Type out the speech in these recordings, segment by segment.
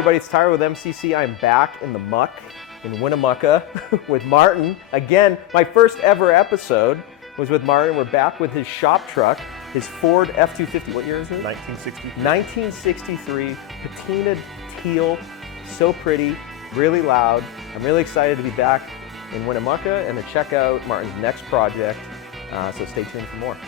everybody, it's Tyler with MCC. I'm back in the Muck in Winnemucca with Martin. Again, my first ever episode was with Martin. We're back with his shop truck, his Ford F-250. What year is it? 1963. 1963, patinaed teal, so pretty, really loud. I'm really excited to be back in Winnemucca and to check out Martin's next project, so stay tuned for more.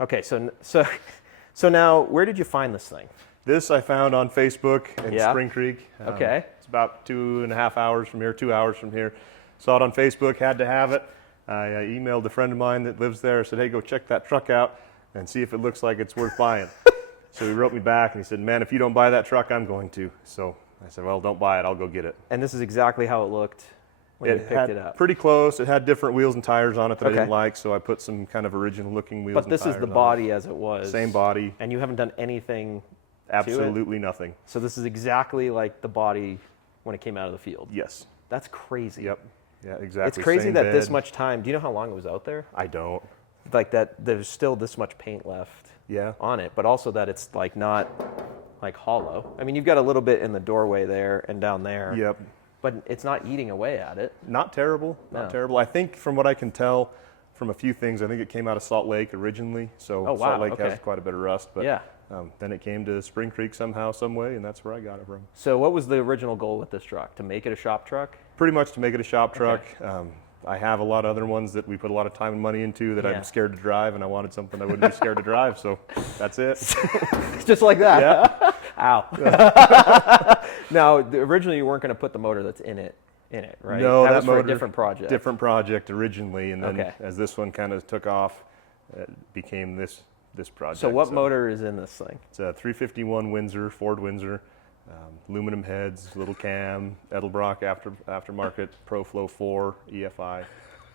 Okay, so now, where did you find this thing? This I found on Facebook in Spring Creek. Okay. It's about 2.5 hours from here, 2 hours from here. Saw it on Facebook, had to have it. I emailed a friend of mine that lives there, said, hey, go check that truck out and see if it looks like it's worth buying. So he wrote me back and he said, man, if you don't buy that truck, I'm going to. So I said, well, don't buy it, I'll go get it. And this is exactly how it looked when you picked it up. Pretty close. It had different wheels and tires on it that I didn't like, so I put some kind of original looking wheels and tires on it. But this is the body as it was. Same body. And you haven't done anything Absolutely nothing. So this is exactly like the body when it came out of the field. Yes. That's crazy. Yep. Yeah, exactly. It's crazy Same that bed. this much time, do you know how long it was out there? I don't. Like that there's still this much paint left on it, but also that it's like not like hollow. I mean, you've got a little bit in the doorway there and down there. Yep. But it's not eating away at it. Not terrible, not terrible. I think from what I can tell from a few things, I think it came out of Salt Lake originally. So Salt Lake has quite a bit of rust, but then it came to Spring Creek somehow, some way, and that's where I got it from. So what was the original goal with this truck? To make it a shop truck? Pretty much to make it a shop truck. I have a lot of other ones that we put a lot of time and money into that I'm scared to drive, and I wanted something I wouldn't be scared to drive, so that's it. Just like that? Yeah. Ow. Now, originally you weren't going to put the motor that's in it, right? No, that was motor, for a different project. Different project originally, and then as this one kind of took off, it became this project. So what motor is in this thing? It's a 351 Windsor, Ford Windsor, aluminum heads, little cam, Edelbrock aftermarket, ProFlow 4, EFI,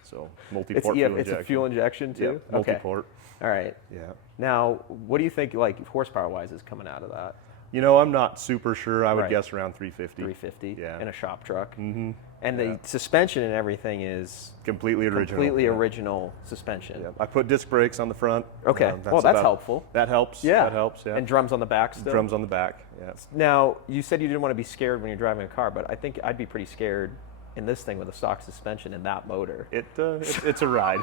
so multi-port fuel injection. It's a fuel injection too? Yep, multi-port. All right. Yeah. Now, what do you think, like horsepower-wise, is coming out of that? You know, I'm not super sure. I would guess around 350. 350 yeah. in a shop truck. Mm-hmm. And the suspension and everything is completely original. Completely original suspension. Yeah. I put disc brakes on the front. Okay. Well, that's helpful. That helps. Yeah. That helps. Yeah. And drums on the back still? Drums on the back. Yeah. Now, you said you didn't want to be scared when you're driving a car, but I think I'd be pretty scared in this thing with a stock suspension and that motor. It's a ride.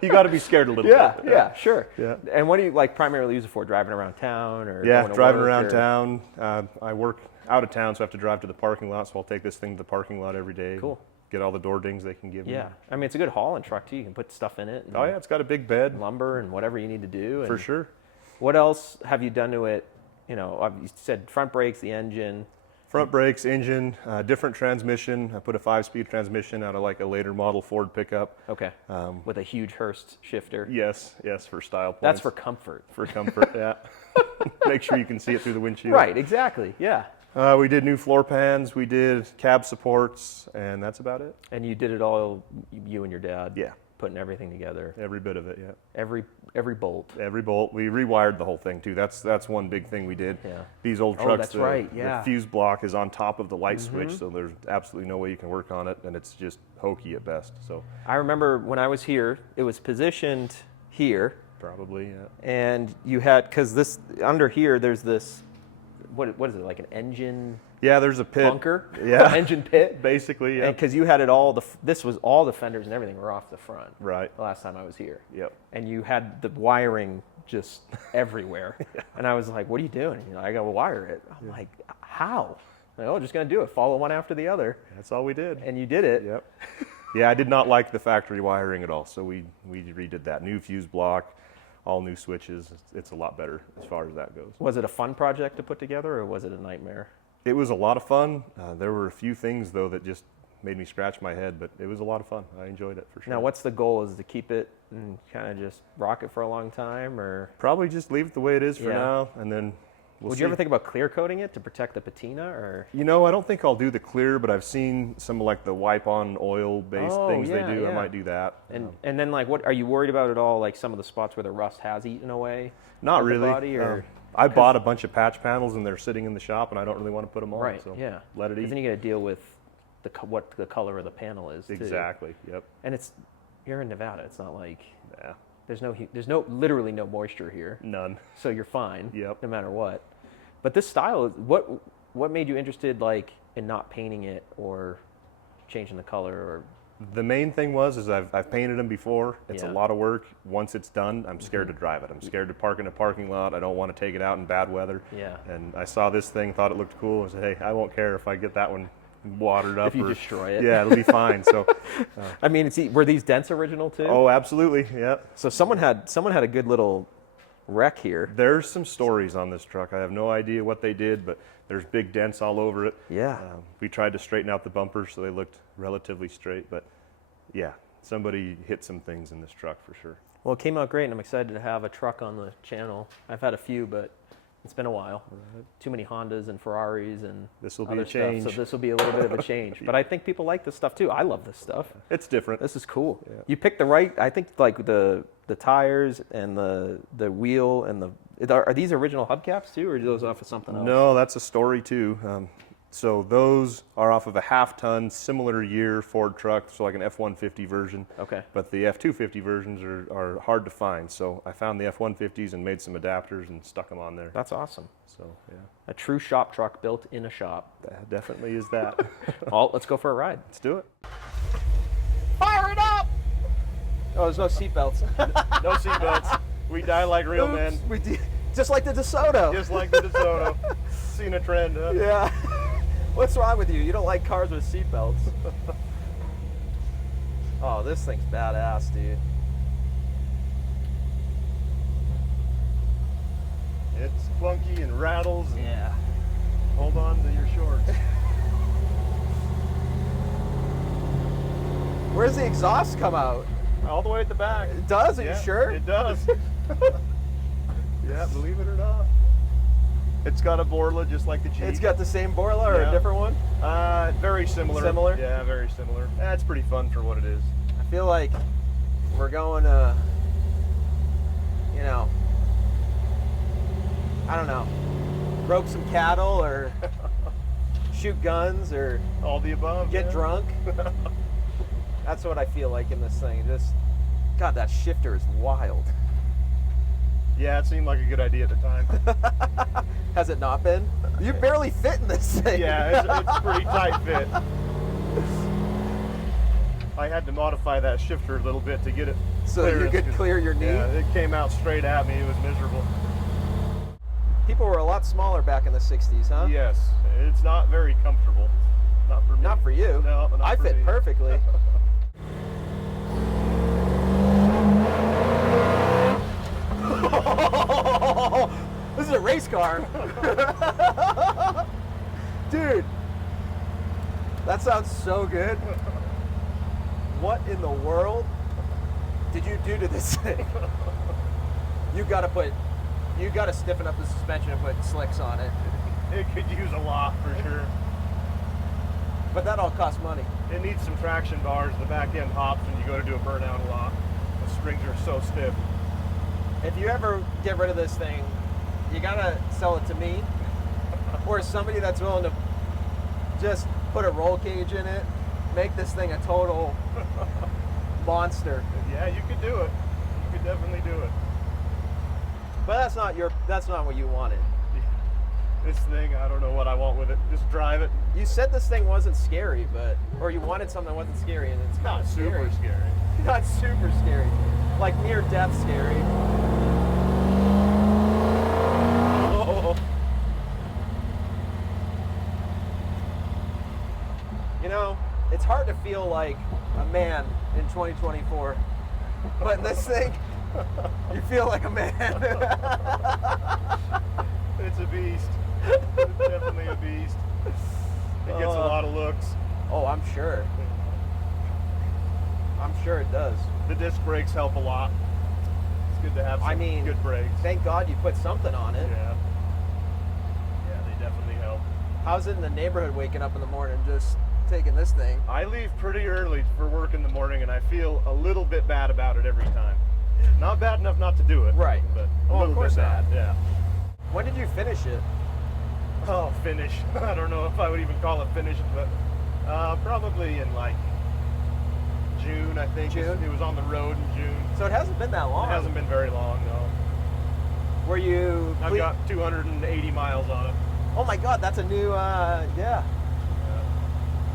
You got to be scared a little bit. Yeah, sure. Yeah. And what do you like primarily use it for? Driving around town or driving around town. I work out of town, so I have to drive to the parking lot. So I'll take this thing to the parking lot every day. Cool. Get all the door dings they can give me. Yeah, I mean it's a good hauling truck too. You can put stuff in it. Oh yeah, it's got a big bed. Lumber and whatever you need to do. For sure. What else have you done to it? You know, you said front brakes, the engine. Front brakes, engine, different transmission. I put a 5-speed transmission out of like a later model Ford pickup. Okay. With a huge Hurst shifter. Yes, for style points. That's for comfort. For comfort, yeah. Make sure you can see it through the windshield. Right, exactly, yeah. We did new floor pans, we did cab supports, and that's about it. And you did it all, you and your dad? Yeah. Putting everything together. Every bit of it, yeah. Every bolt. Every bolt. We rewired the whole thing too. That's one big thing we did. Yeah. These old trucks, the fuse block is on top of the light switch, so there's absolutely no way you can work on it, and it's just hokey at best. So I remember when I was here, it was positioned here. Probably, yeah. And you had, because this under here, there's this. What is it, like an engine? Yeah, there's a pit. Bunker? Yeah. Engine pit? Basically, yeah. Because you had it all, this was all the fenders and everything were off the front. Right. The last time I was here. Yep. And you had the wiring just everywhere. And I was like, what are you doing? You know, I got to wire it. I'm like, how? Like, oh, just going to do it. Follow one after the other. That's all we did. And you did it. Yep. Yeah, I did not like the factory wiring at all, so we redid that. New fuse block. All new switches. It's a lot better as far as that goes. Was it a fun project to put together, or was it a nightmare? It was a lot of fun. There were a few things, though, that just made me scratch my head, but it was a lot of fun. I enjoyed it, for sure. Now, what's the goal? Is to keep it and kind of just rock it for a long time, or? Probably just leave it the way it is for now, and then we'll Would see. you ever think about clear coating it to protect the patina, or? You know, I don't think I'll do the clear, but I've seen some like the wipe-on oil-based things they do. I might do that. And then like, what are you worried about at all? Like some of the spots where the rust has eaten away? Not the really. body, or? I bought a bunch of patch panels and they're sitting in the shop, and I don't really want to put them on. Right. So Yeah. let it eat. Then you got to deal with what the color of the panel is. Exactly. Too. Yep. And you're in Nevada. It's not like Yeah. there's literally no moisture here. None. So you're fine. Yep. No matter what. But this style is what made you interested like in not painting it or changing the color or? The main thing is I've painted them before. It's a lot of work. Once it's done, I'm scared to drive it. I'm scared to park in a parking lot. I don't want to take it out in bad weather. Yeah. And I saw this thing, thought it looked cool, and said, hey, I won't care if I get that one watered up. If you destroy it. Yeah, it'll be fine. So, I mean, were these dents original too? oh, absolutely. Yeah. So someone had a good little wreck here. There's some stories on this truck. I have no idea what they did, but there's big dents all over it. Yeah. We tried to straighten out the bumpers so they looked relatively straight, but yeah, somebody hit some things in this truck for sure. Well, it came out great, and I'm excited to have a truck on the channel. I've had a few, but it's been a while. Too many Hondas and Ferraris and This will be other a change. stuff, so this will be a little bit of a change. But I think people like this stuff too. I love this stuff. It's different. This is cool. Yeah. You picked the right. I think like the tires and the wheel and are these original hubcaps too, or are those off of something else? No, that's a story too. So those are off of a half-ton, similar year Ford truck, so like an F-150 version. Okay. But the F-250 versions are hard to find. So I found the F-150's and made some adapters and stuck them on there. That's awesome. So yeah, A true shop truck built in a shop. that definitely is that. Let's go for a ride. Let's do it. Fire it up! Oh, there's no seatbelts. No seatbelts. We die like real men. We just like the DeSoto. Just like the DeSoto. Seen a trend, huh? Yeah. What's wrong with you? You don't like cars with seatbelts. Oh, this thing's badass, dude. It's clunky and rattles. And Yeah. hold on to your shorts. Where's the exhaust come out? All the way at the back. It does? Are you sure? It does. Yeah, believe it or not. It's got a Borla just like the Jeep. It's got the same Borla or a different one? Very similar. Similar? Yeah, very similar. It's pretty fun for what it is. I feel like we're going to, I don't know, rope some cattle or shoot guns or All the above. get yeah. drunk. That's what I feel like in this thing. God, that shifter is wild. Yeah, it seemed like a good idea at the time. Has it not been? You barely fit in this thing. Yeah, it's a pretty tight fit. I had to modify that shifter a little bit to get it So you clearance, could 'cause, clear your knee? Yeah, it came out straight at me. It was miserable. People were a lot smaller back in the 60s, huh? Yes, it's not very comfortable. Not for me. Not for you. No, not I for fit me. perfectly. This is a race car. Dude, that sounds so good. What in the world did you do to this thing? You gotta stiffen up the suspension and put slicks on it. It could use a lot for sure. But that all costs money. It needs some traction bars. The back end hops when you go to do a burnout a lot. The springs are so stiff. If you ever get rid of this thing, you gotta sell it to me or somebody that's willing to just put a roll cage in it, make this thing a total monster. Yeah, you could do it. You could definitely do it. But that's not what you wanted. This thing, I don't know what I want with it. Just drive it. You said this thing wasn't scary, or you wanted something that wasn't scary, and it's Not super scary. Not super scary. Like near death scary. Oh. It's hard to feel like a man in 2024. But in this thing, you feel like a man. It's a beast. It's definitely a beast. It gets a lot of looks. Oh, I'm sure. I'm sure it does. The disc brakes help a lot. It's good to have some good brakes. Thank God you put something on it. Yeah. How's it in the neighborhood waking up in the morning just taking this thing? I leave pretty early for work in the morning, and I feel a little bit bad about it every time. Not bad enough not to do it. Right. But Oh, a of little course bit not. bad, yeah. When did you finish it? Oh, finish. I don't know if I would even call it finished, but probably in like June, I think. June? It was on the road in June. So it hasn't been that long. It hasn't been very long, no. Were you? I've got 280 miles on it. Oh my God, that's a new. Yeah.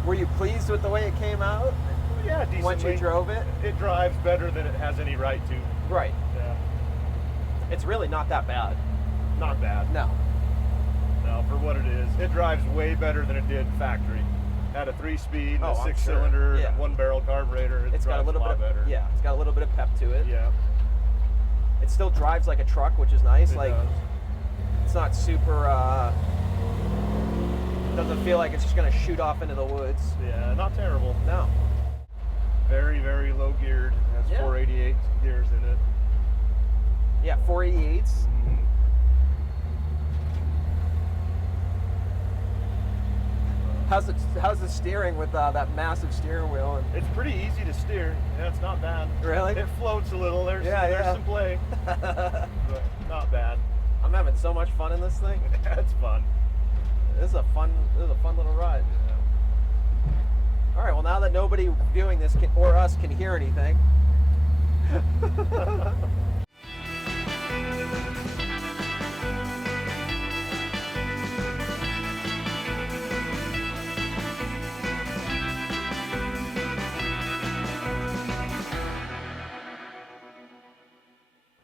Were you pleased with the way it came out? Yeah, decently. Once you drove it? It drives better than it has any right to. Right. Yeah. It's really not that bad. Not bad. No. No, for what it is. It drives way better than it did factory. Had a 3-speed, and Oh, a I'm 6-cylinder, sure. Yeah. and 1-barrel carburetor. It's drives got a little lot bit of better. Yeah, it's got a little bit of pep to it. Yeah. It still drives like a truck, which is nice. It like does. it's not super. Doesn't feel like it's just gonna shoot off into the woods. Yeah, not terrible. No. Very, very low geared. Has Yeah. 488 gears in it. Yeah, 488s. How's the steering with that massive steering wheel? And It's pretty easy to steer. Yeah, it's not bad. Really? It floats a little. There's Yeah. some play, but not bad. I'm having so much fun in this thing. It's fun. This is a fun little ride. All right. Well, now that nobody viewing this or us can hear anything.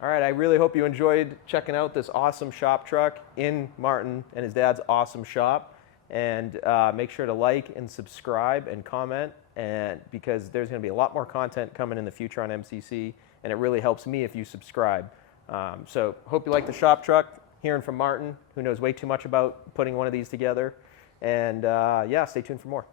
All right, I really hope you enjoyed checking out this awesome shop truck in Martin and his dad's awesome shop. And make sure to like and subscribe and comment, and because there's going to be a lot more content coming in the future on MCC, and it really helps me if you subscribe. So hope you like the shop truck, hearing from Martin, who knows way too much about putting one of these together. And yeah, stay tuned for more.